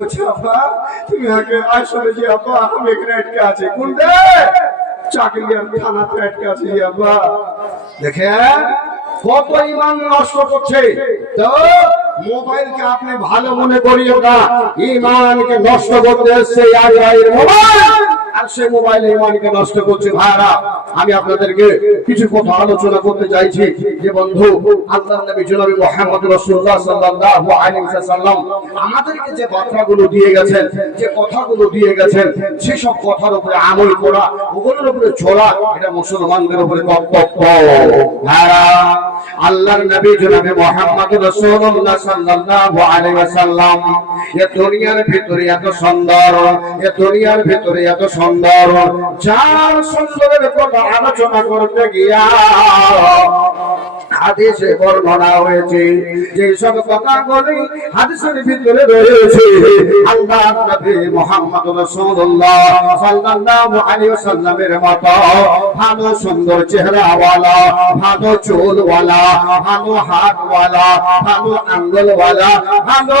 বলছি, আব্বা, তুমি আগে আসলে যে, আব্বা, আমি এখানে আটকে আছি। কোনটা? চাকরিয়ার থানাতে আটকে আছি যে, আব্বা। দেখে, কত ইমান নষ্ট করছে। তো, মোবাইলকে আপনি ভালো মনে করিও না। ইমানকে নষ্ট করতে এসছে আর মোবাইল। আর আমাদেরকে যে কথাগুলো দিয়ে গেছেন, যে কথাগুলো দিয়ে গেছেন, সেসব কথার উপরে আমল করা, ওগুলোর উপরে চলা এটা মুসলমানদের উপরে আল্লাহর নবী জনাবি মুহাম্মদ রাসূলুল্লাহ সাল্লাল্লাহু আলাইহি ওয়াসাল্লাম, এ দুনিয়ার ভিতরে এত সুন্দর, এ দুনিয়ার ভিতরে এত সুন্দর যার সুন্দরের কথা আলোচনা করতে গিয়া হাদিসে বর্ণনা হয়েছে, যে সব কথাগুলি হাদিসের ভিতরে রয়েছে। আল্লাহ নবী মুহাম্মদ রাসূলুল্লাহ সাল্লাল্লাহু আলাইহি ওয়াসাল্লামের মতো ভালো সুন্দর চেহারাওয়ালা, ভালো চুলওয়ালা, ভালো হাতওয়ালা, ভালো আঙ্গুলওয়ালা, ভালো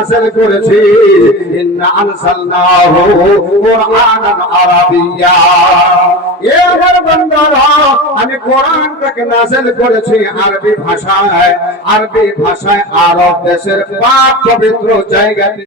নাযিল করেছি। ইন্না আনসালনাহু কুরআনান আরাবিয়্যা। আমার বান্দারা আমি কোরআনটাকে নাযিল করেছি আরবি ভাষায়। আরবি ভাষায় আরব দেশের পাক পবিত্র জায়গাতে